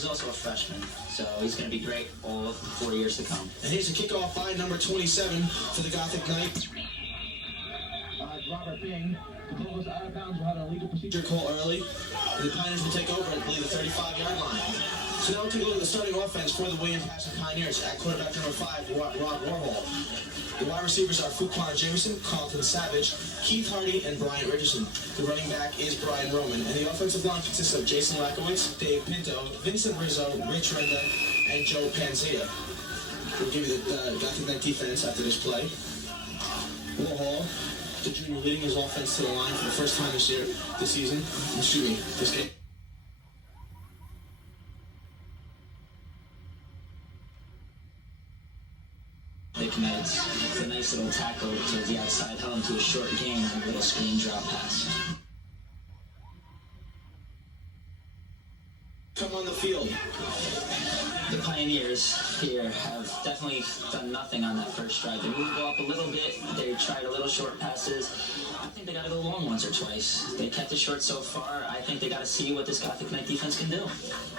he's also a freshman, so he's going to be great all 4 years to come. And here's a kickoff by number 27 for the Gothic Knights. Robert Bing. The ball goes out of bounds. We'll have an illegal procedure call early. And the Pioneers will take over at, I believe, the 35-yard line. So now we'll take a look at the starting offense for the William Paterson Pioneers. At quarterback number 5, Rob Warhol. The wide receivers are Fuquan Jameson, Carlton Savage, Keith Hardy, and Brian Richardson. The running back is Brian Roman. And the offensive line consists of Jason Lakowitz, Dave Pinto, Vincent Rizzo, Rich Renda, and Joe Panzetta. We'll give you the Gothic Knight defense after this play. Warhol, the junior, leading his offense to the line for the first time this game. Nick Knights, a nice little tackle towards the outside, held him to a short gain on a little screen drop pass. Come on the field. The Pioneers here have definitely done nothing on that first drive. They moved the ball up a little bit. They tried a little short passes. I think they got to go long once or twice. They kept it short so far. I think they got to see what this Gothic Knight defense can do.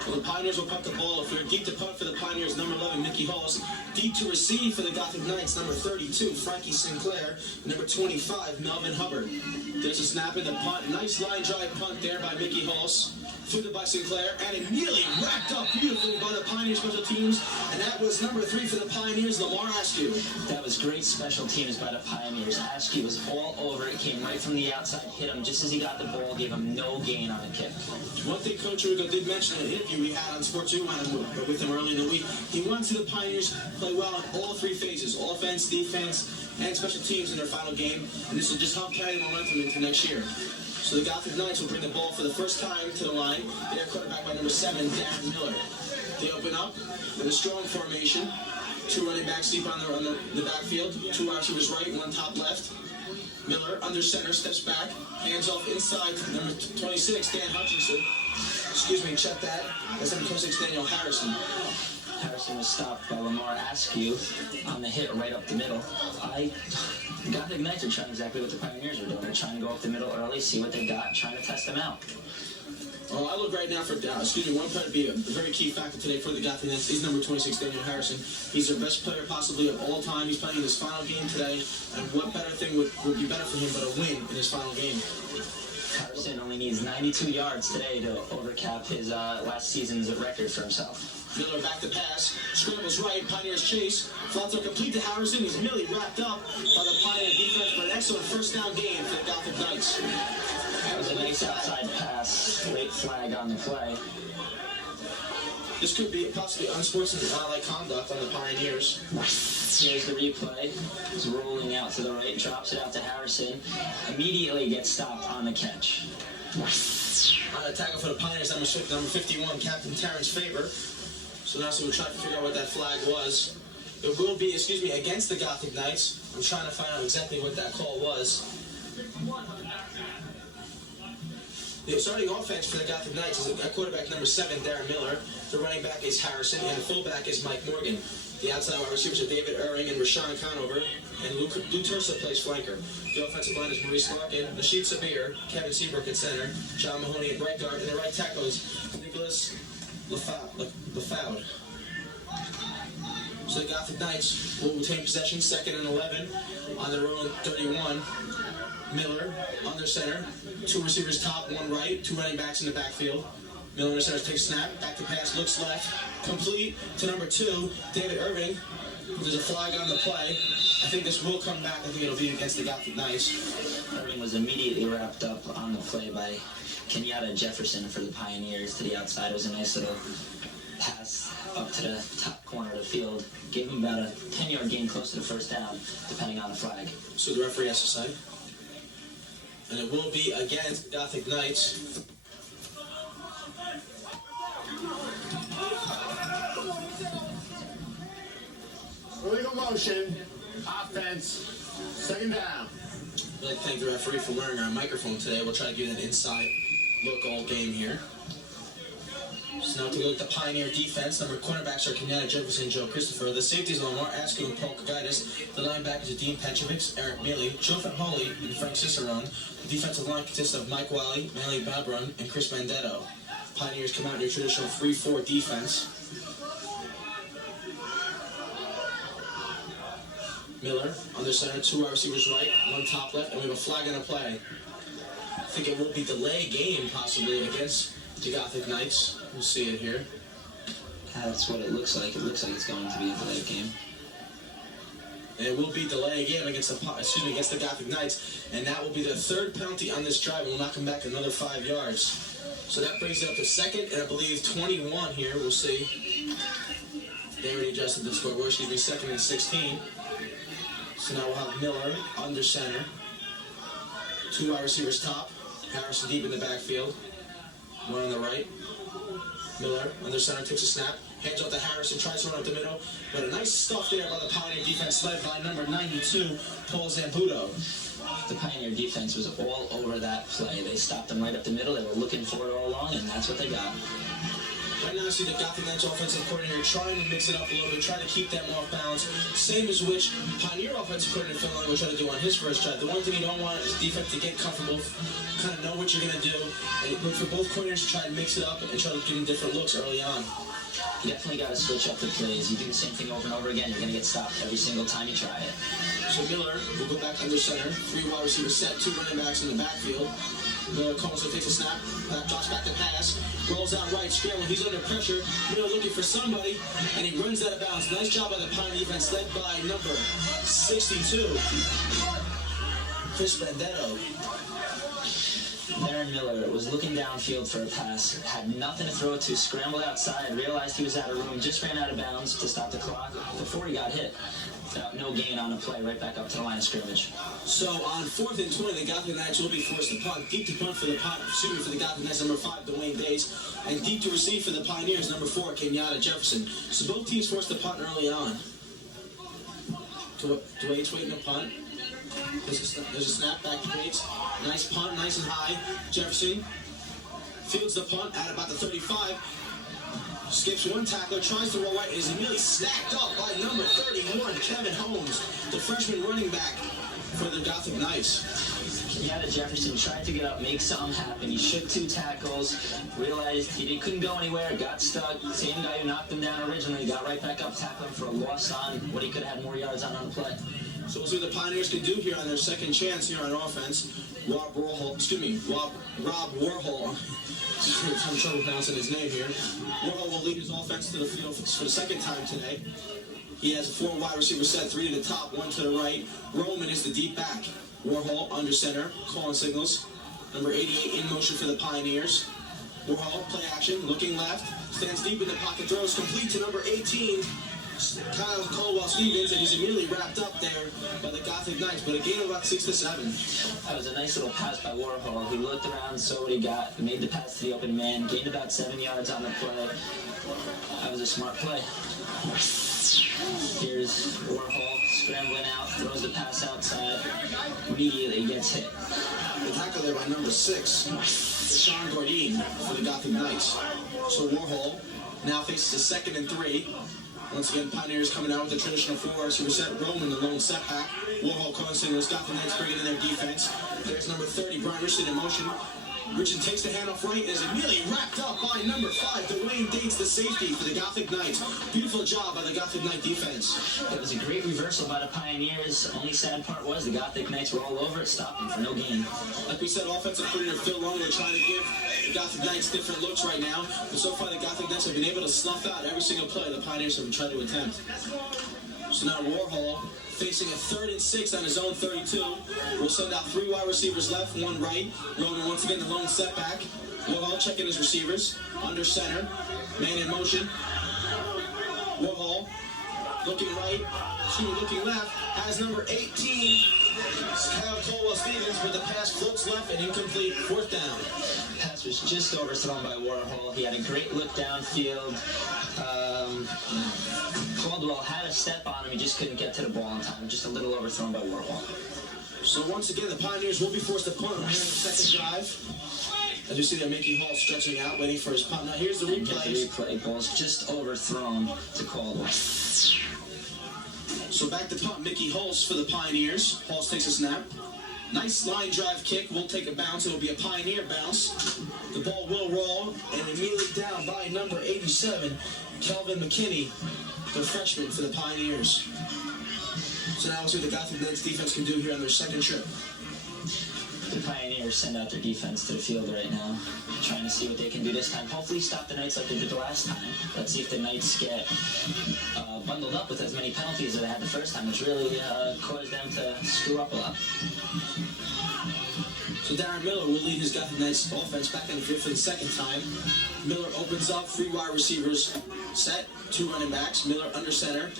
Well, the Pioneers will punt the ball. If we're deep to punt for the Pioneers, number 11, Mickey Halls. Deep to receive for the Gothic Knights, number 32, Frankie Sinclair. Number 25, Melvin Hubbard. There's a snap in the punt. Nice line drive punt there by Mickey Halls. Fielded by Sinclair, and immediately wrapped up beautifully by the Pioneer special teams. And that was number 3 for the Pioneers, Lamar Askew. That was great special teams by the Pioneers. Askew was all over it, came right from the outside, hit him just as he got the ball, gave him no gain on the kick. One thing Coach Rico did mention in an interview we had on Sports 2 with him early in the week, he wanted to see the Pioneers play well in all 3 phases, offense, defense, and special teams in their final game. And this will just help carry the momentum into next year. So the Gothic Knights will bring the ball for the first time to the line. They are quarterback by number 7, Darren Miller. They open up with a strong formation. 2 running backs deep on the backfield. 2 wide receivers right, 1 top left. Miller under center, steps back, hands off inside to number 26, Dan Hutchinson. Excuse me, check that. That's number 26, Daniel Harrison. Harrison was stopped by Lamar Askew on the hit right up the middle. Gothic Knights are trying exactly what the Pioneers are doing. They're trying to go up the middle early, see what they got, trying to test them out. Well, I look right now for, one player to be a very key factor today for the Gothic Knights is number 26, Daniel Harrison. He's their best player possibly of all time. He's playing his final game today, and what better thing would be better for him but a win in his final game? Harrison only needs 92 yards today to overcap his last season's record for himself. Miller back to pass, scrambles right, Pioneers chase, flats are complete to Harrison. He's nearly wrapped up by the Pioneer defense, but an excellent first down game for the Gothic Knights. That was a nice outside pass, late flag on the play. This could be possibly unsportsmanlike conduct on the Pioneers. Here's the replay. He's rolling out to the right, drops it out to Harrison. Immediately gets stopped on the catch. On the tackle for the Pioneers, number 51, Captain Terrence Faber. So now we'll try to figure out what that flag was. It will be, against the Gothic Knights. I'm trying to find out exactly what that call was. The starting offense for the Gothic Knights is at quarterback number 7, Darren Miller. The running back is Harrison, and the fullback is Mike Morgan. The outside wide receivers are David Erring and Rashawn Conover, and Lou Tursa plays flanker. The offensive line is Maurice Larkin, Rashid Sabir, Kevin Seabrook at center, John Mahoney at right guard, and the right tackle is Nicholas LaFoud. So the Gothic Knights will retain possession, 2nd and 11 on their own 31. Miller under center, 2 receivers top, 1 right, 2 running backs in the backfield. Miller under center takes snap, back to pass, looks left, complete to number 2, David Irving. There's a flag on the play. I think this will come back. I think it'll be against the Gothic Knights. Irving was immediately wrapped up on the play by Kenyatta Jefferson for the Pioneers to the outside. It was a nice little pass up to the top corner of the field. Gave him about a 10-yard gain close to the first down, depending on the flag. So the referee has to say. And it will be against Gothic Knights. Illegal motion, offense, 2nd down. I'd like to thank the referee for wearing our microphone today. We'll try to give it an inside look all game here. So now to look at the Pioneer defense. Number cornerbacks are Kenyatta Jefferson and Joe Christopher. The safeties are Lamar Askew and Paul Kagaitis. The linebackers are Dean Petrovic, Eric Mealy, Joe Holley, and Frank Cicerone. The defensive line consists of Mike Wally, Manley Babron, and Chris Mandetto. Pioneers come out in your traditional 3-4 defense. Miller, under center, 2 wide receivers right, 1 top left, and we have a flag on a play. I think it will be delay game, possibly, against the Gothic Knights. We'll see it here. That's what it looks like. It looks like it's going to be a delay game. And it will be delay game against the Gothic Knights, and that will be the 3rd penalty on this drive, and we'll knock them back another 5 yards. So that brings it up to 2nd, and I believe 21 here. We'll see. They already adjusted the scoreboard. 2nd and 16. So now we'll have Miller under center. 2 wide receivers top. Harrison deep in the backfield. 1 on the right. Miller under center takes a snap. Hands off to Harrison, tries to run up the middle. But a nice stuff there by the Pioneer defense led by number 92, Paul Zambuto. The Pioneer defense was all over that play. They stopped them right up the middle. They were looking for it all along, and that's what they got. Right now I see the Gothic Knights offensive coordinator trying to mix it up a little bit, trying to keep them off balance. Same as which Pioneer offensive coordinator Phil Long will try to do on his first drive. The one thing you don't want is defense to get comfortable, kind of know what you're going to do, and look for both coordinators to try and mix it up and try to give them different looks early on. You definitely got to switch up the plays. You do the same thing over and over again, you're going to get stopped every single time you try it. So Miller will go back under center. 3 wide receivers set, 2 running backs in the backfield. Miller calls, takes a snap, drops back to pass, rolls out right, scrambling. He's under pressure. Miller looking for somebody, and he runs out of bounds. Nice job by the Pioneer defense, led by number 62, Chris Vendetto. Darren Miller was looking downfield for a pass, had nothing to throw it to, scrambled outside, realized he was out of room, just ran out of bounds to stop the clock before he got hit. No gain on the play, right back up to the line of scrimmage. So on 4th and 20, the Gothic Knights will be forced to punt. Deep to punt for the Gothic Knights, number 5, Dwayne Days, and deep to receive for the Pioneers, number 4, Kenyatta Jefferson. So both teams forced to punt early on. Dwayne's waiting to punt. There's a snap back to Bates. Nice punt, nice and high. Jefferson fields the punt at about the 35. Skips 1 tackler, tries to roll right, is immediately snapped up by number 31, Kevin Holmes, the freshman running back for the Gothic Knights. Kenyatta Jefferson tried to get up, make something happen. He shook 2 tackles, realized he couldn't go anywhere, got stuck. Same guy who knocked him down originally, got right back up, tackled him for a loss on what he could have had more yards on the play. So we'll see what the Pioneers can do here on their second chance here on offense. Rob Warhol. I'm having trouble pronouncing his name here. Warhol will lead his offense to the field for the 2nd time today. He has 4 wide receivers set, 3 to the top, 1 to the right. Roman is the deep back. Warhol under center, calling signals. Number 88 in motion for the Pioneers. Warhol, play action, looking left, stands deep in the pocket, throws complete to number 18. Kyle Caldwell-Stevens, and he's immediately wrapped up there by the Gothic Knights, but a gain of about 6 to 7. That was a nice little pass by Warhol. He looked around, saw what he got, made the pass to the open man, gained about 7 yards on the play. That was a smart play. Here's Warhol scrambling out, throws the pass outside, immediately gets hit. The tackle there by number 6, Sean Gordine for the Gothic Knights. So Warhol now faces a 2nd and 3. Once again, Pioneers coming out with the traditional 4 receiver set. Roman, the lone setback. Warhol calling signals. Gothic Knights bringing in their defense. There's number 30, Brian Richardson in motion. Richardson takes the handoff right and is immediately wrapped up by number 5, Dwayne Dates, the safety for the Gothic Knights. Beautiful job by the Gothic Knight defense. It was a great reversal by the Pioneers. Only sad part was the Gothic Knights were all over it, stopping for no gain. Like we said, offensive coordinator Phil Long, they're trying to give the Gothic Knights different looks right now. But so far, the Gothic Knights have been able to snuff out every single play the Pioneers have been trying to attempt. So now Warhol facing a 3rd and 6 on his own 32. We'll send out 3 wide receivers left, 1 right. Roman once again the lone setback. Warhol checking his receivers. Under center. Man in motion. Warhol looking right. Looking left. Has number 18. Kyle Caldwell-Stevens, but the pass floats left and incomplete. 4th down. Pass was just overthrown by Warhol. He had a great look downfield. Caldwell had a step on him. He just couldn't get to the ball in time. Just a little overthrown by Warhol. So once again, the Pioneers will be forced to punt here in the 2nd drive. As you see there, Mickey Hall stretching out, waiting for his punt. Now here's the replay. The replay ball's just overthrown to Caldwell. So back to punt, Mickey Hulse for the Pioneers. Hulse takes a snap. Nice line drive kick. Will take a bounce. It will be a Pioneer bounce. The ball will roll and immediately down by number 87, Kelvin McKinney, the freshman for the Pioneers. So now we'll see what the Gothic Knights defense can do here on their second trip. The Pioneers send out their defense to the field right now, trying to see what they can do this time. Hopefully stop the Knights like they did the last time. Let's see if the Knights get bundled up with as many penalties as they had the first time, which really caused them to screw up a lot. So Darren Miller will lead his Gothic Knights offense back in the field for the second time. Miller opens up, 3 wide receivers set, 2 running backs. Miller under center.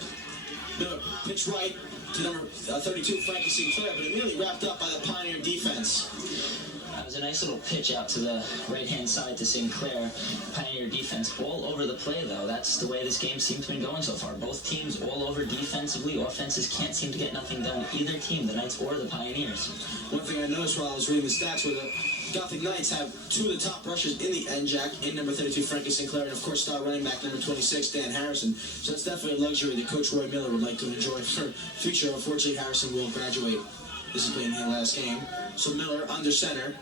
Miller pitch right to number 32, Frankie Sinclair, but immediately wrapped up by the Pioneer defense. That was a nice little pitch out to the right-hand side to Sinclair. Pioneer defense all over the play, though. That's the way this game seems to be going so far. Both teams all over defensively. Offenses can't seem to get nothing done. Either team, the Knights or the Pioneers. One thing I noticed while I was reading the stats were the Gothic Knights have 2 of the top rushers in the NJAC, in number 32, Frankie Sinclair, and of course star running back number 26, Dan Harrison. So it's definitely a luxury that Coach Roy Miller would like to enjoy for future. Unfortunately, Harrison will graduate. This has been his last game. So Miller under center,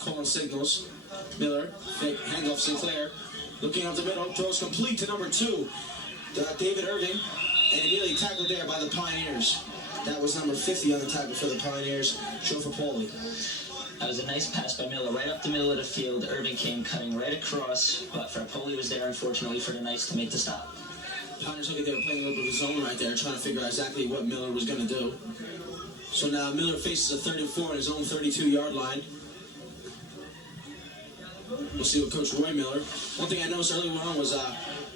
calling signals. Miller, fake handoff Sinclair, looking up the middle, throws complete to number 2, David Irving, and immediately tackled there by the Pioneers. That was number 50 on the tackle for the Pioneers, Chauffeur Pauly. That was a nice pass by Miller, right up the middle of the field. Irving came cutting right across, but Frappoli was there, unfortunately, for the Knights to make the stop. Pioneers look like they were playing a little bit of zone right there, trying to figure out exactly what Miller was going to do. So now Miller faces a 34 on his own 32-yard line. We'll see what Coach Roy Miller. One thing I noticed earlier on was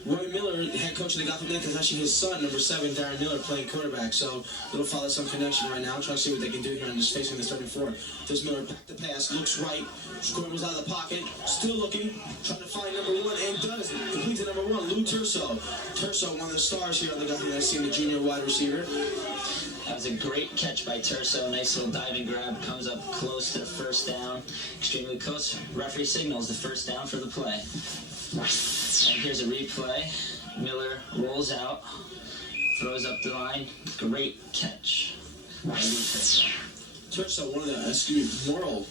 Roy Miller, head coach of the Gothic Knights, is actually his son, number 7, Darren Miller, playing quarterback. So little father-son connection right now. Trying to see what they can do here on this facing the starting 4. There's Miller back to pass, looks right, scrambles out of the pocket, still looking, trying to find number 1, and does complete to number 1, Lou Turso. Turso, one of the stars here on the Gothic Knights team, the junior wide receiver. That was a great catch by Turso. Nice little diving grab. Comes up close to the first down. Extremely close. Referee signals the first down for the play. And here's a replay. Miller rolls out. Throws up the line. Great catch by Turso. Turso, one of the moral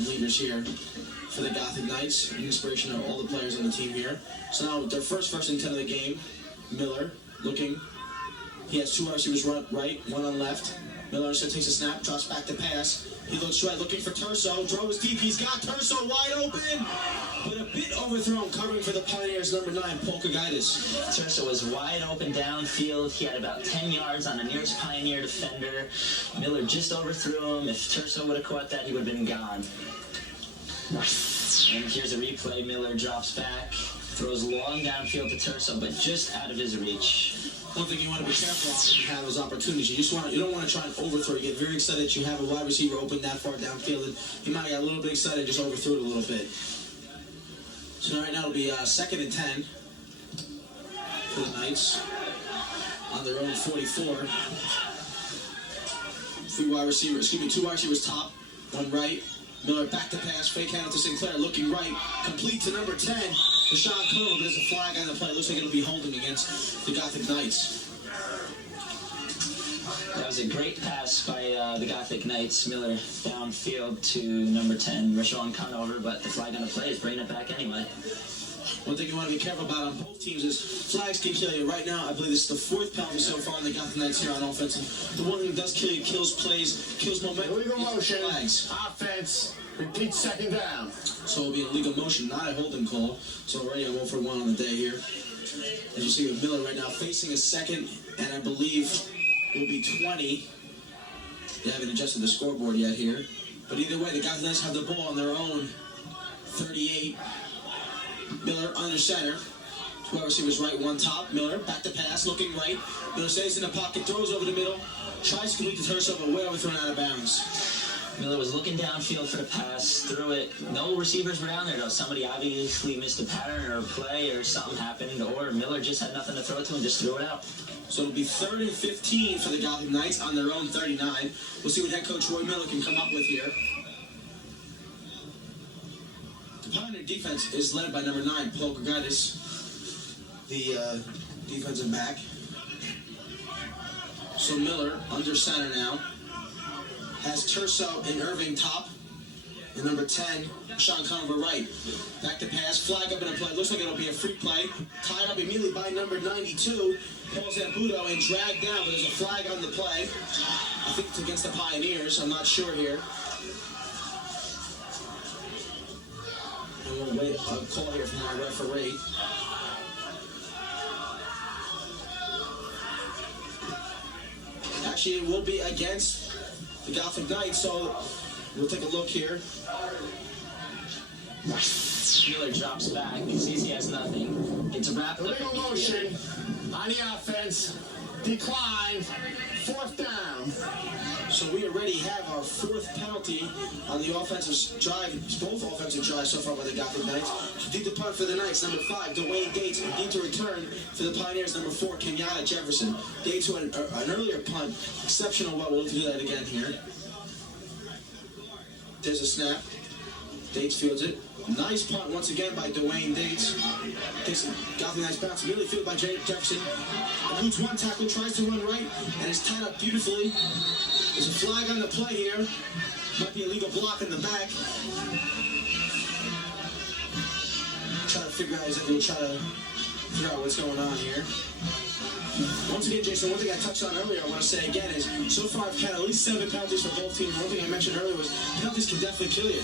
leaders here for the Gothic Knights. An inspiration of all the players on the team here. So now their first and 10 of the game. Miller looking. He has 2 wide receivers right, 1 on left. Miller takes a snap, drops back to pass. He looks right, looking for Turso. Throws deep. He's got Turso wide open, but a bit overthrown, covering for the Pioneers, number 9, Polkagaitis. Turso was wide open downfield. He had about 10 yards on the nearest Pioneer defender. Miller just overthrew him. If Turso would have caught that, he would have been gone. And here's a replay. Miller drops back, throws long downfield to Turso, but just out of his reach. One thing you want to be careful of when you have those opportunities. You don't want to try and overthrow. You get very excited that you have a wide receiver open that far downfield, and he might have got a little bit excited and just overthrew it a little bit. So right now it'll be 2nd and 10 for the Knights on their own 44. 2 wide receivers top, 1 right. Miller back to pass, fake handoff to Sinclair, looking right, complete to number 10, Deshaun Colonel, but there's a flag on the play. Looks like it'll be holding against the Gothic Knights. That was a great pass by the Gothic Knights. Miller downfield to number 10, Rashawn Conover, but the flag on the play is bringing it back anyway. One thing you want to be careful about on both teams is flags can kill you. Right now, I believe this is the 4th penalty so far on the Gothic Knights here on offense. And the one thing that does kill you, kills plays, kills momentum. Illegal motion. Flags. Offense. Repeat 2nd down. So it'll be a legal motion, not a holding call. So already I'm 0 for 1 on the day here. As you see with Miller right now facing a 2nd, and I believe it will be 20. They haven't adjusted the scoreboard yet here. But either way, the Gothic Knights have the ball on their own 38. Miller under center. 2 receivers right, 1 top. Miller back to pass, looking right. Miller stays in the pocket, throws over the middle, tries to complete the Turso, but way overthrown out of bounds. Miller was looking downfield for the pass, threw it. No receivers were down there, though. Somebody obviously missed a pattern or a play or something happened, or Miller just had nothing to throw to and just threw it out. So it'll be 3rd and 15 for the Gothic Knights on their own 39. We'll see what head coach Roy Miller can come up with here. The Pioneer defense is led by number 9, Polkagaitis, the defensive back. So Miller under center now. has Terso and Irving top. And number 10, Sean Conover right. Back to pass, flag up in a play. Looks like it'll be a free play. Tied up immediately by number 92, Paul Zambuto, and dragged down, but there's a flag on the play. I think it's against the Pioneers. I'm not sure here. And we'll wait a call here from our referee. Actually, it will be against the Gothic Knights, so we'll take a look here. Miller drops back, sees he has nothing. Gets a wrap. Illegal motion on the offense. Declined. 4th down. So we already have our 4th penalty on the offensive drive, both offensive drives so far by the Gothic Knights. Deep the punt for the Knights, number 5, Dwayne Gates. And deep to return for the Pioneers, number 4, Kenyatta Jefferson. Gates to an earlier punt. Exceptional well. We'll do that again here. There's a snap. Dates fields it. Nice punt once again by Dwayne Dates. Takes a Gothic Knights bounce. Immediately fielded by Jefferson. Eludes one tackle, tries to run right, and is tied up beautifully. There's a flag on the play here. Might be a legal block in the back. Try to figure out exactly. We'll try to figure out what's going on here. Once again, Jason, one thing I touched on earlier, I want to say again is, so far I've had at least 7 penalties for both teams. One thing I mentioned earlier was penalties can definitely kill you.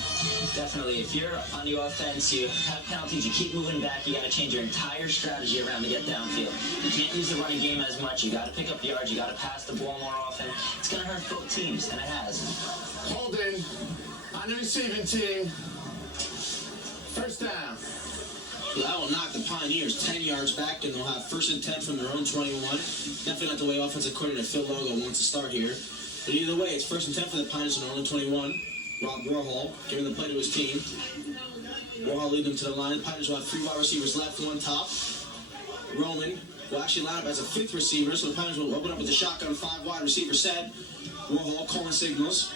Definitely. If you're on the offense, you have penalties, you keep moving back, you got to change your entire strategy around to get downfield. You can't use the running game as much. You got to pick up yards. You got to pass the ball more often. It's going to hurt both teams, and it has. Holding on the receiving team. 1st down. That will knock the Pioneers 10 yards back, and they'll have 1st and 10 from their own 21. Definitely not the way offensive coordinator Phil Logo wants to start here. But either way, it's 1st and 10 for the Pioneers on their own 21. Rob Warhol giving the play to his team. Warhol leading them to the line. The Pioneers will have 3 wide receivers left, 1 top. Roman will actually line up as a 5th receiver, so the Pioneers will open up with the shotgun, 5 wide receiver set. Warhol calling signals.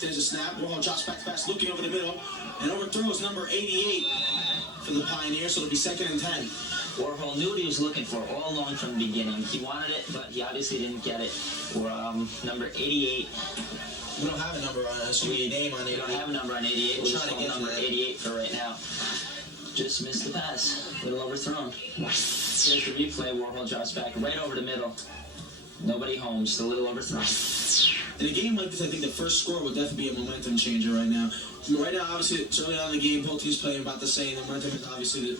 There's a snap. Warhol drops back to pass, looking over the middle, and overthrows number 88 for the Pioneers, so it'll be 2nd and 10. Warhol knew what he was looking for all along from the beginning. He wanted it, but he obviously didn't get it. Or number 88. We don't have a number on us. We need a name on 88. We don't have a number on 88. We'll just call number 88 for right now. Just missed the pass. A little overthrown. Here's the replay. Warhol drops back right over the middle. Nobody home. Just a little overthrown. In a game like this, I think the first score would definitely be a momentum changer right now. Right now, obviously, it's early on in the game. Both teams playing about the same. The momentum is obviously,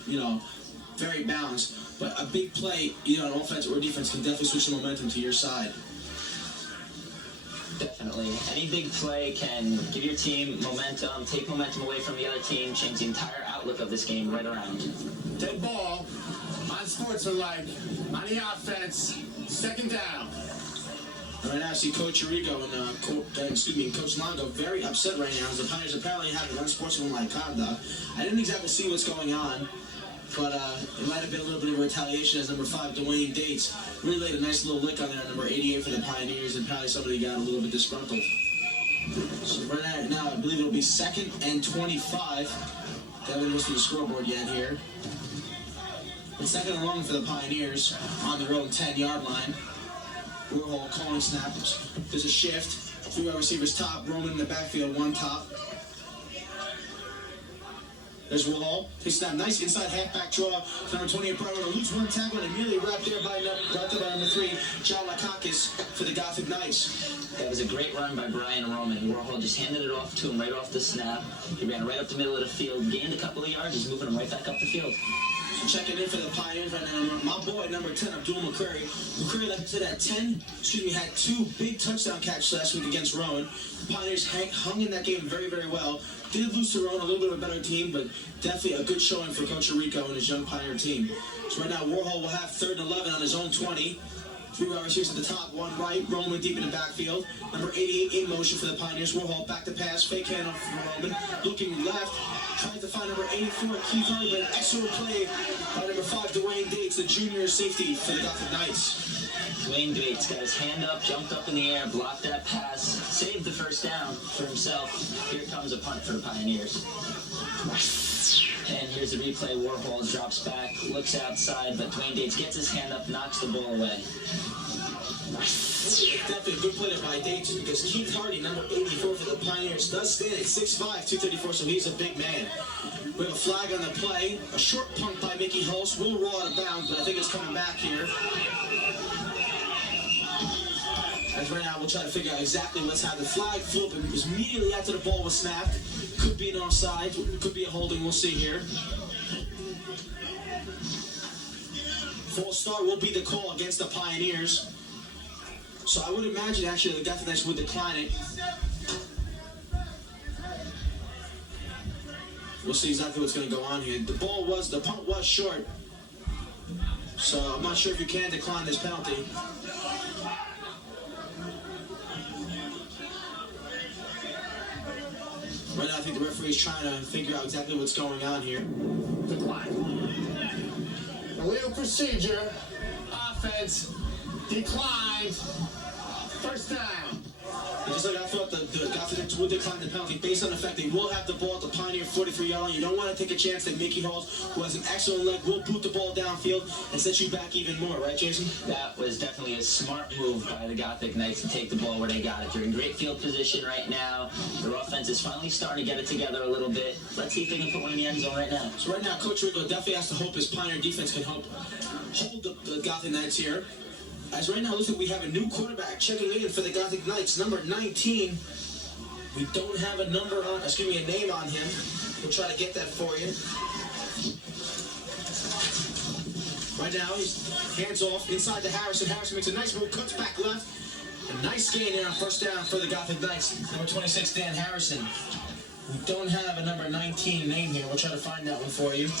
very balanced. But a big play, on offense or defense can definitely switch the momentum to your side. Definitely. Any big play can give your team momentum, take momentum away from the other team, change the entire outlook of this game right around. Dead ball. Unsportsmanlike. On the offense. 2nd down. Right now, I see Coach Rico and Coach Longo very upset right now as the Pioneers apparently have an unsportsmanlike conduct. I didn't exactly see what's going on, but it might have been a little bit of retaliation as number 5, Dwayne Dates, really laid a nice little lick on there, number 88 for the Pioneers, and probably somebody got a little bit disgruntled. So right now, I believe it'll be 2nd and 25. They haven't listed the scoreboard yet here. It's 2nd and long for the Pioneers on their own 10-yard line. Warhol calling snaps. There's a shift. 3 wide receivers top. Roman in the backfield, 1 top. There's Warhol. Takes that nice inside halfback draw. Number 28, Brown eludes 1 tackle and immediately wrapped there by number 3, John Lakakis for the Gothic Knights. That was a great run by Brian Roman. Warhol just handed it off to him right off the snap. He ran right up the middle of the field, gained a couple of yards, he's moving him right back up the field. Checking in for the Pioneers right now, my boy, number 10, Abdul McCurry. McCurry, like I said, had 2 big touchdown catches last week against Rowan. The Pioneers hung in that game very, very well. Did lose to Rowan, a little bit of a better team, but definitely a good showing for Coach Rico and his young Pioneer team. So right now, Warhol will have 3rd and 11 on his own 20. 3 wide receivers at the top, 1 right, Roman deep in the backfield. Number 88 in motion for the Pioneers. Warhol back to pass, fake handoff for Roman. Looking left, trying to find number 84, Keith Hardy, but an excellent play by number 5, Dwayne Dates, the junior safety for the Gothic Knights. Dwayne Dates got his hand up, jumped up in the air, blocked that pass, saved the 1st down for himself. Here comes a punt for the Pioneers. And here's the replay. Warhol drops back, looks outside, but Dwayne Dates gets his hand up, knocks the ball away. Definitely a good play by Dayton because Keith Hardy, number 84 for the Pioneers, does stand at 6'5", 234, so he's a big man. We have a flag on the play. A short punt by Mickey Hulse. Will roll out of bounds, but I think it's coming back here. As right now, we'll try to figure out exactly what's happened. The flag flew up immediately after the ball was snapped. Could be an offside. Could be a holding. We'll see here. False start will be the call against the Pioneers. So I would imagine actually the Gotham Knights would decline it. We'll see exactly what's going to go on here. The punt was short. So I'm not sure if you can decline this penalty. Right now I think the referee's trying to figure out exactly what's going on here. Decline. Illegal procedure. Offense. Declined. First down. Just like I thought the Gotham Knights would decline the penalty based on the fact they will have the ball at the Pioneer 43-yard line. You don't want to take a chance that Mickey Hulse, who has an excellent leg, will boot the ball downfield and set you back even more, right, Jason? That was definitely a smart move by the Gothic Knights to take the ball where they got it. They're in great field position right now. Their offense is finally starting to get it together a little bit. Let's see if they can put one in the end zone right now. So right now, Coach Rigo definitely has to hope his Pioneer defense can help hold the Gothic Knights here. As right now, looks like we have a new quarterback checking in for the Gothic Knights, number 19. We don't have a name on him. We'll try to get that for you. Right now, he's hands off inside to Harrison. Harrison makes a nice move, cuts back left. A nice gain there on first down for the Gothic Knights. Number 26, Dan Harrison. We don't have a number 19 name here. We'll try to find that one for you.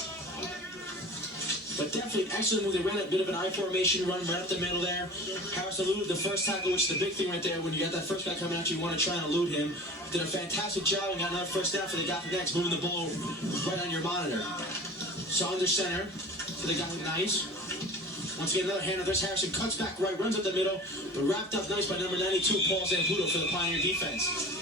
But definitely an excellent move. They ran a bit of an I formation run right up the middle there. Harris eluded the first tackle, which is the big thing right there. When you got that first guy coming at you, you want to try and elude him. Did a fantastic job and got another first down for the Gothic Knights, moving the ball right on your monitor. So under center for the Gothic Knights. Once again, another hand of this. Harrison cuts back right, runs up the middle, but wrapped up nice by number 92, Paul Zamputo for the Pioneer defense.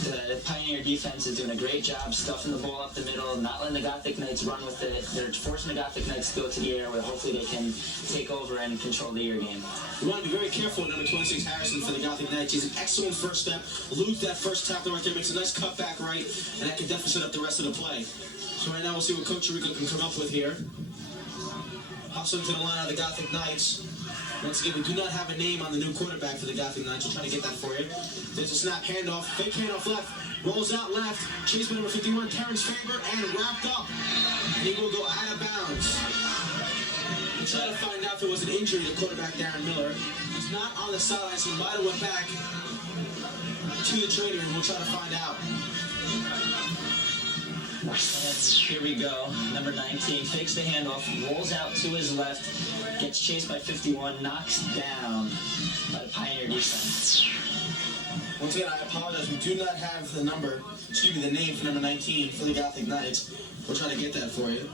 The Pioneer defense is doing a great job stuffing the ball up the middle, not letting the Gothic Knights run with it. They're forcing the Gothic Knights to go to the air where hopefully they can take over and control the air game. We want to be very careful with number 26, Harrison, for the Gothic Knights. He's an excellent first step, eludes that first tackle right there, makes a nice cut back right, and that can definitely set up the rest of the play. So right now we'll see what Coach Rico can come up with here. Hustling to the line of the Gothic Knights. Once again, we do not have a name on the new quarterback for the Gothic Knights. We're trying to get that for you. There's a snap handoff, fake handoff left, rolls out left, chased by number 51, Terrence Faber, and wrapped up. And he will go out of bounds. We try to find out if it was an injury to quarterback Darren Miller. He's not on the sidelines. He might have went back to the training room. We'll try to find out. And here we go. Number 19 fakes the handoff, rolls out to his left, gets chased by 51, knocks down by the Pioneer defense. Once again, I apologize. We do not have the name for number 19 for the Gothic Knights. We'll try to get that for you.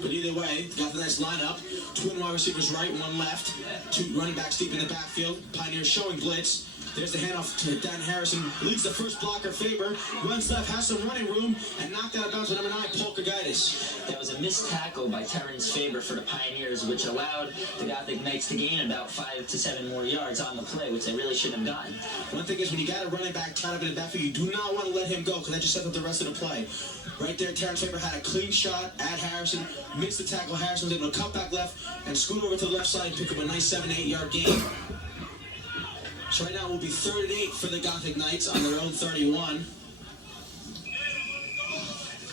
But either way, the Gothic Knights line up. Two wide receivers right, one left. Two running backs deep in the backfield. Pioneers showing blitz. There's the handoff to Dan Harrison. Leads the first blocker, Faber. Runs left, has some running room, and knocked out of bounds with number 9, Polkagaitis. That was a missed tackle by Terrence Faber for the Pioneers, which allowed the Gothic Knights to gain about 5 to 7 more yards on the play, which they really shouldn't have gotten. One thing is, when you got a running back tied up in the backfield, you do not want to let him go, because that just sets up the rest of the play. Right there, Terrence Faber had a clean shot at Harrison, missed the tackle. Harrison was able to cut back left and scoot over to the left side and pick up a nice 7 to 8 yard gain. So right now it will be 3rd and 8 for the Gothic Knights on their own 31.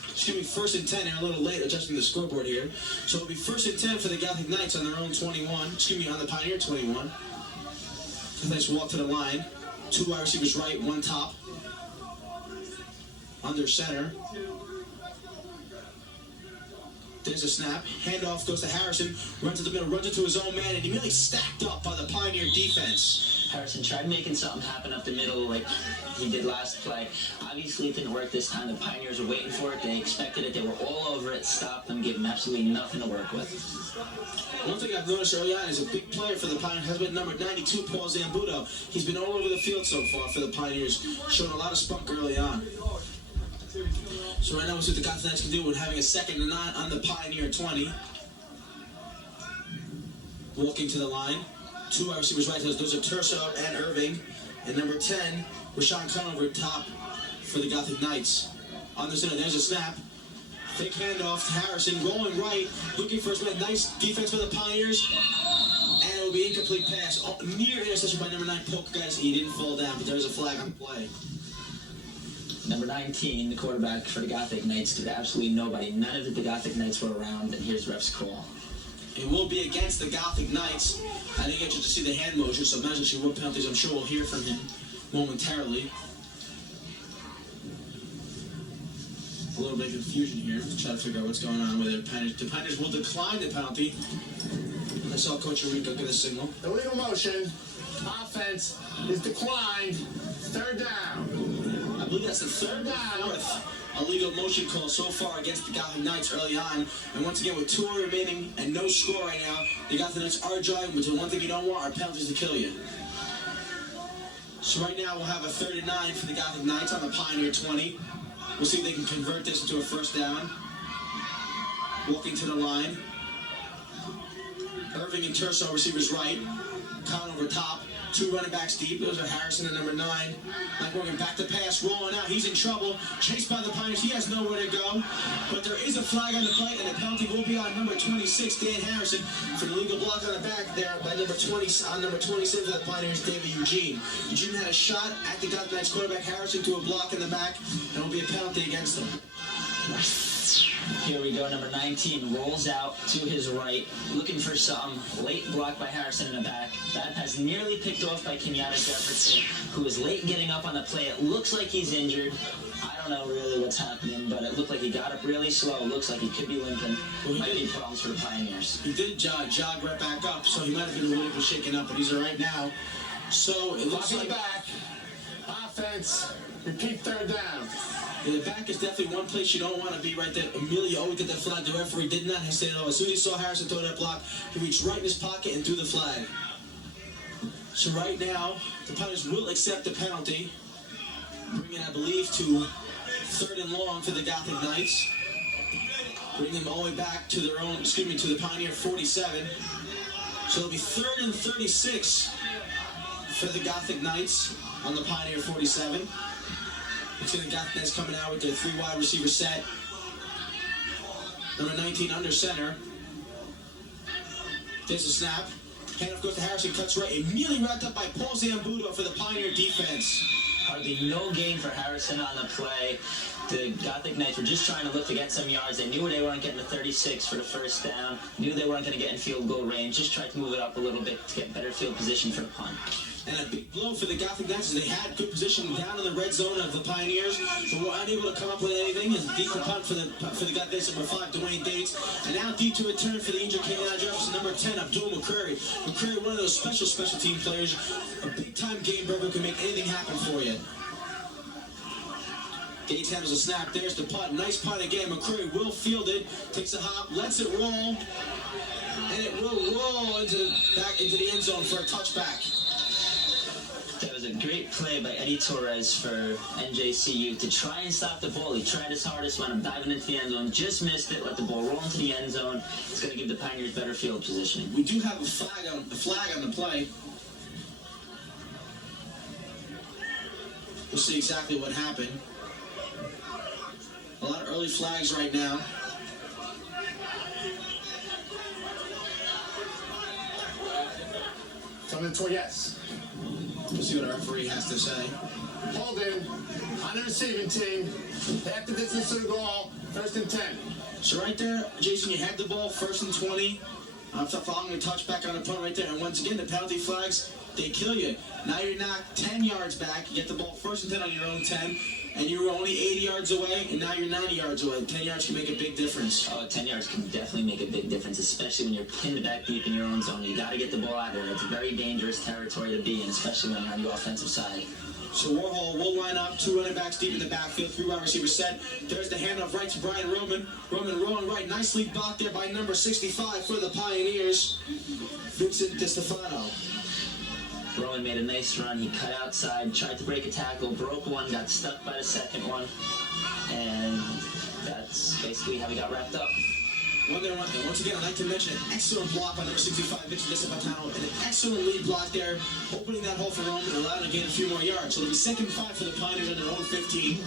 Excuse me, 1st and 10. They're a little late adjusting the scoreboard here. So it'll be 1st and 10 for the Gothic Knights on their own 21. Excuse me, on the Pioneer 21. So nice walk to the line. 2 wide receivers right, 1 top. Under center. There's a snap. Handoff goes to Harrison. Runs to the middle, runs into his own man, and he really stacked up by the Pioneer defense. Harrison tried making something happen up the middle like he did last play. Obviously, it didn't work this time. The Pioneers were waiting for it. They expected it. They were all over it. Stopped them, gave them absolutely nothing to work with. One thing I've noticed early on is a big player for the Pioneers has been number 92, Paul Zamputo. He's been all over the field so far for the Pioneers, showing a lot of spunk early on. So right now we'll see what the Gothic Knights can do with having a 2nd and 9 on the Pioneer 20. walking to the line. 2 wide receivers right. Those are Terso and Irving. And number 10, Rashawn Conover top for the Gothic Knights. On the center, there's a snap. Fake handoff to Harrison, rolling right, looking for his man. Nice defense by the Pioneers. And it will be incomplete pass. Oh, near interception by number 9, Poltergeist. He didn't fall down, but there's a flag on the play. Number 19, the quarterback for the Gothic Knights, did absolutely nobody. None of the Gothic Knights were around, and here's ref's call. It will be against the Gothic Knights. I didn't get you to see the hand motion, so imagine she what penalties. I'm sure we'll hear from him momentarily. A little bit of confusion here to try to figure out what's going on with it. The Pioneers will decline the penalty. I saw Coach Rico get a signal. Illegal motion. Offense is declined. Third down. I believe that's the third down. Fourth illegal motion call so far against the Gothic Knights early on. And once again, with 2 remaining and no score right now, the Gothic Knights are driving, but the one thing you don't want are penalties to kill you. So right now we'll have a 3rd and 9 for the Gothic Knights on the Pioneer 20. We'll see if they can convert this into a first down. Walking to the line. Irving and Terso, receivers right. Conover top. 2 running backs deep. Those are Harrison and number 9. Mike Morgan back to pass, rolling out. He's in trouble. Chased by the Pioneers. He has nowhere to go. But there is a flag on the play, and the penalty will be on number 26, Dan Harrison, for the legal block on the back there by number 20. On number 27 for the Pioneers, David Eugene. Eugene had a shot at the Gothic Knights quarterback Harrison to a block in the back, and it will be a penalty against him. Here we go, number 19 rolls out to his right, looking for some. Late block by Harrison in the back. That pass nearly picked off by Kenyatta Jefferson, who was late getting up on the play. It looks like he's injured. I don't know really what's happening, but it looked like he got up really slow. It looks like he could be limping. Might be problems for the Pioneers. He did jog right back up, so he might have been a little bit shaken up, but he's all right now. So it looks like back. Offense. Repeat third down. The back is definitely one place you don't want to be right there. Emilio always did that flag. The referee did not say no. As soon as he saw Harrison throw that block, he reached right in his pocket and threw the flag. So right now, the Pirates will accept the penalty, bringing, I believe, to 3rd and long for the Gothic Knights. Bring them all the way back to their own, to the Pioneer 47. So it'll be 3rd and 36 for the Gothic Knights on the Pioneer 47. It's going to Gothic Knights coming out with their 3 wide receiver set. Number 19 under center. There's a snap. Handoff goes to Harrison, cuts right. Immediately wrapped up by Paul Zambudo for the Pioneer defense. Hardly no gain for Harrison on the play. The Gothic Knights were just trying to look to get some yards. They knew they weren't getting the 36 for the first down. Knew they weren't going to get in field goal range. Just tried to move it up a little bit to get better field position for the punt. And a big blow for the Gothic Knights as they had good position down in the red zone of the Pioneers, but were unable to come up with anything. As deep punt for the Gothic Knights, number 5, Dwayne Dates. And now deep to return for the injured Kenyatta Jefferson, number 10, Abdul McCurry. McCurry, one of those special team players, a big-time game breaker, can make anything happen for you. Dates handles a snap. There's the punt. Nice punt again. McCurry will field it. Takes a hop. Lets it roll. And it will roll into the end zone for a touchback. That was a great play by Eddie Torres for NJCU to try and stop the ball. He tried his hardest, wound up diving into the end zone, just missed it, let the ball roll into the end zone. It's going to give the Pioneers better field positioning. We do have a flag on the play. We'll see exactly what happened. A lot of early flags right now. Coming to yes. We'll see what our referee has to say. Holding on the receiving team. Half the distance to the goal. 1st and 10. So right there, Jason, you had the ball, 1st and 20. Following a touchback on the punt right there. And once again, the penalty flags, they kill you. Now you're knocked 10 yards back. You get the ball 1st and 10 on your own 10. And you were only 80 yards away, and now you're 90 yards away. 10 yards can make a big difference. Oh, 10 yards can definitely make a big difference, especially when you're pinned back deep in your own zone. You got to get the ball out there. It's very dangerous territory to be in, especially when you're on the offensive side. So Warhol will line up, 2 running backs deep in the backfield, 3 wide receivers set. There's the handoff right to Brian Roman. Roman rolling right, nicely blocked there by number 65 for the Pioneers, Vincent DeStefano. Rowan made a nice run. He cut outside, tried to break a tackle, broke one, got stuck by the second one, and that's basically how he got wrapped up. One there, and once again, I'd like to mention an excellent block by number 65, Victor Paterson, and an excellent lead block there, opening that hole for Roman and allowing to gain a few more yards. So it'll be 2nd and 5 for the Pioneers on their own 15.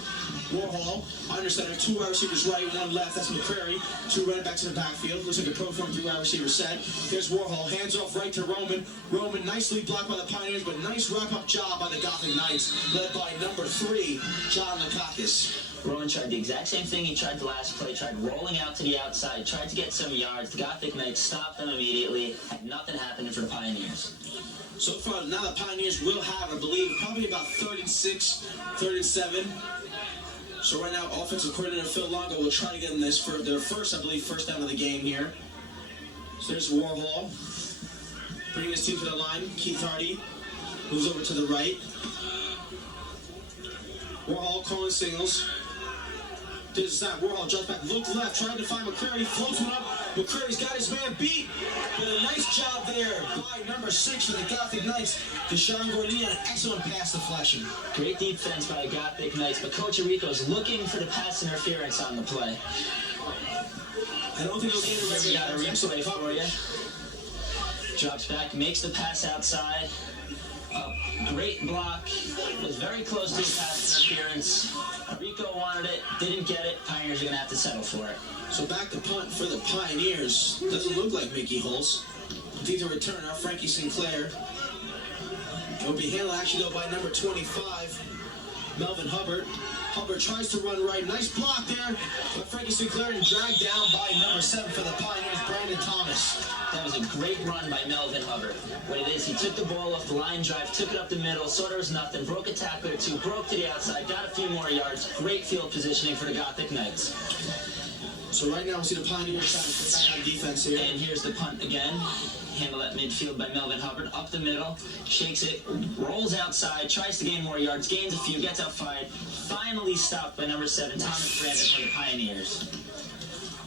Warhol, under center, 2 wide receivers right, 1 left. That's McCrary. 2 running backs in the backfield. Looks like a pro form 3 wide receiver set. Here's Warhol, hands off right to Roman. Roman nicely blocked by the Pioneers, but nice wrap-up job by the Gothic Knights, led by number 3, John Lakakis. Roman tried the exact same thing he tried the last play, tried rolling out to the outside, tried to get some yards. The Gothic Knights stopped them immediately, had nothing happening for the Pioneers. So far, now the Pioneers will have, I believe, probably about 36, 37. So right now, offensive coordinator Phil Longo will try to get them this for their first, I believe, first down of the game here. So there's Warhol, bringing his team to the line. Keith Hardy moves over to the right. Warhol calling signals. There's a snap. Warhol jumps back, look left, trying to find McCrary, floats one up. McCrary's got his man beat. But a nice job there by number 6 for the Gothic Knights. Deshaun Gordillo, an excellent pass deflection. Great defense by the Gothic Knights, but Coach Arico's looking for the pass interference on the play. I don't think he'll get it. We got a replay for you. Drops back, makes the pass outside. Great block. Was very close to a pass interference. Rico wanted it, didn't get it. Pioneers are going to have to settle for it. So back to punt for the Pioneers. Doesn't look like Mickey Hulse. Deep to returner, Frankie Sinclair. It will be handled actually though by number 25, Melvin Hubbard. Hubbard tries to run right. Nice block there. But Frankie Sinclair and dragged down by number 7 for the Pioneers, Brandon Thomas. That was a great run by Melvin Hubbard. What it is, he took the ball off the line drive, took it up the middle, saw there was nothing, broke a tackle or 2, broke to the outside, got a few more yards. Great field positioning for the Gothic Knights. So right now we see the Pioneers trying to put back on defense here. And here's the punt again. Handle at midfield by Melvin Hubbard, up the middle, shakes it, rolls outside, tries to gain more yards, gains a few, gets outside, finally stopped by number 7, Thomas Brandon for the Pioneers.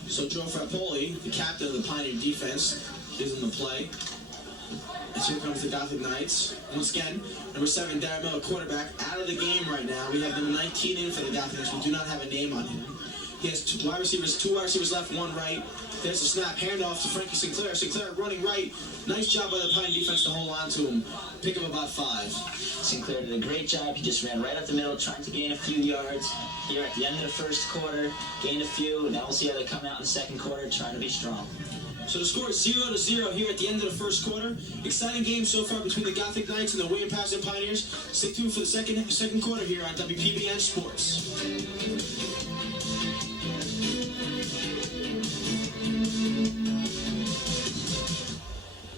So Joe Frappoli, the captain of the Pioneer defense, is in the play. And here comes the Gothic Knights. Once again, number 7, Darren Miller, quarterback, out of the game right now. We have number 19 in for the Gothic Knights. We do not have a name on him. He has 2 wide receivers left, 1 right. There's a snap, handoff to Frankie Sinclair. Sinclair running right. Nice job by the Pioneer defense to hold on to him. Pick him about 5. Sinclair did a great job. He just ran right up the middle, trying to gain a few yards. Here at the end of the first quarter, gained a few. Now we'll see how they come out in the second quarter, trying to be strong. So the score is 0-0 here at the end of the first quarter. Exciting game so far between the Gothic Knights and the William Paterson Pioneers. Stay tuned for the second quarter here on WPBN Sports.